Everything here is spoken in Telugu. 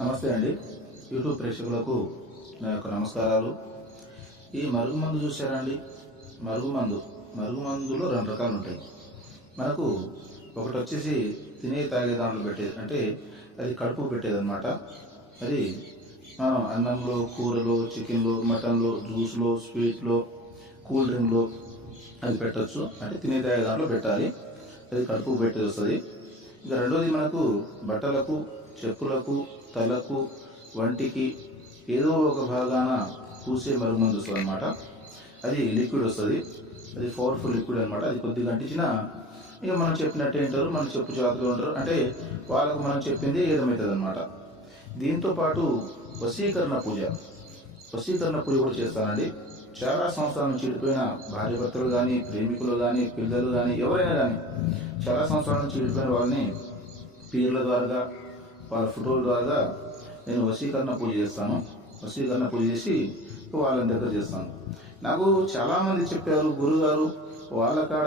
నమస్తే అండి. యూట్యూబ్ ప్రేక్షకులకు నా యొక్క నమస్కారాలు. ఈ మరుగుమందు చూసారా అండి? మరుగుమందులో 2 రకాలు ఉంటాయి. మనకు ఒకటి వచ్చేసి తినే తాగే దాంట్లో పెట్టేది, అంటే అది కడుపు పెట్టేదన్నమాట. అది మనం అన్నంలో, కూరలో, చికెన్లో, మటన్లో, జ్యూస్లో, స్వీట్లో, కూల్ డ్రింక్లో అది పెట్టచ్చు. అంటే తినే తాగే దాంట్లో పెట్టాలి. అది కడుపు పెట్టేది వస్తుంది. ఇక రెండోది మనకు బట్టలకు, చెప్పులకు, తలకు, వంటికి ఏదో ఒక భాగాన పూసే మరుగుమందు వస్తుంది అనమాట. అది లిక్విడ్ వస్తుంది. అది పవర్ఫుల్ లిక్విడ్ అనమాట. అది కొద్దిగా అంటించినా ఇక మనం చెప్పినట్టు ఏంటారు, మన చెప్పు చేతులు ఉంటారు, అంటే వాళ్ళకు మనం చెప్పింది ఏదమవుతుంది అనమాట. దీంతో పాటు వశీకరణ పూజ కూడా చేస్తానండి. చాలా సంవత్సరాల నుంచి విడిపోయిన భార్యాభర్తలు కానీ, ప్రేమికులు కానీ, పిల్లలు కానీ, ఎవరైనా కానీ చాలా సంవత్సరాల నుంచి విడిపోయిన వాళ్ళని పీర్ల ద్వారా, వాళ్ళ ఫోటోల ద్వారా నేను వశీకరణ పూజ చేస్తాను. వశీకరణ పూజ చేసి వాళ్ళని దగ్గర చేస్తాను. నాకు చాలామంది చెప్పారు, గురుగారు వాళ్ళ కాడ